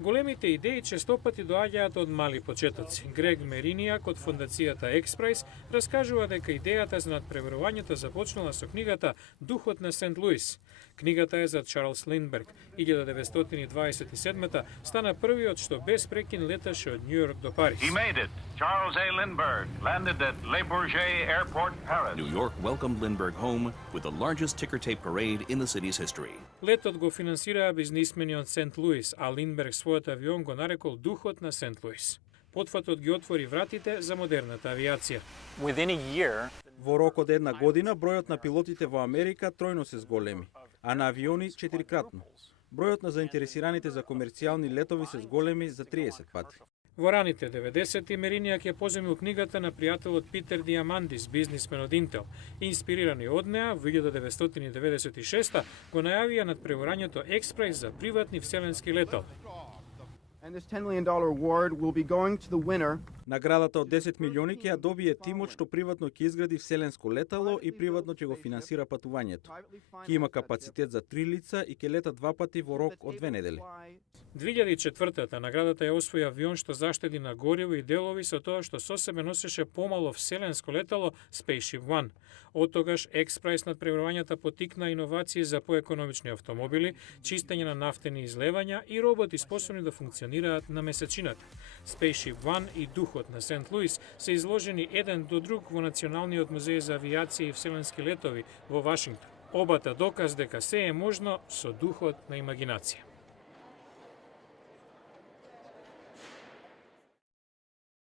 Големите идеи честопати доаѓаат од мали почетоци. Грег Меринијак од фондацијата Експрес раскажува дека идејата за надпреварувањето започнала со книгата Духот на Сент Луис. Книгата е за Чарлс Линдберг. 1927 стана првиот што без прекин леташе од Њујорк до Париз. He made it. Charles A. Lindbergh landed at Le Bourget Airport, Paris. New York welcomed Lindbergh home with the largest ticker tape parade in the city's history. Летот го финансираа бизнисмени од Сент Луис, а Линдберг својот авион го нарекол Духот на Сент Луис. Потфатот ги отвори вратите за модерната авиација. Во рок од една година, бројот на пилотите во Америка тројно се зголеми, а на авиони 4-кратно. Бројот на заинтересираните за комерцијални летови се зголеми за 30 пати. Во раните 90-ти Меринијак ја поземил книгата на пријателот Питер Диамандис, бизнисмен од Интел. Инспирирани од неа, во 1996 го најавија надпреварањето Експрес за приватни вселенски летови. And this $10 million award will be going to the winner. Наградата од 10 милиони ќе ја добие тимот што приватно ќе изгради вселенско летало и приватно ќе го финансира патувањето. Ќе има капацитет за 3 лица и ќе лета 2 пати во рок од 2 недели. 2004-та наградата ја освои авион што заштеди на гориво и делови со тоа што со себе носеше помало вселенско летало Spaceship One. Од тогаш Експрес надпреварувањата потикна иновации за поекономични автомобили, чистење на нафтени излевања и роботи способни да функционираат на месечината. Spaceship One и Духот на Сент Луис се изложени еден до друг во Националниот музеј за авиација и вселенски летови во Вашингтон. Обата доказ дека се е можно со духот на имагинација.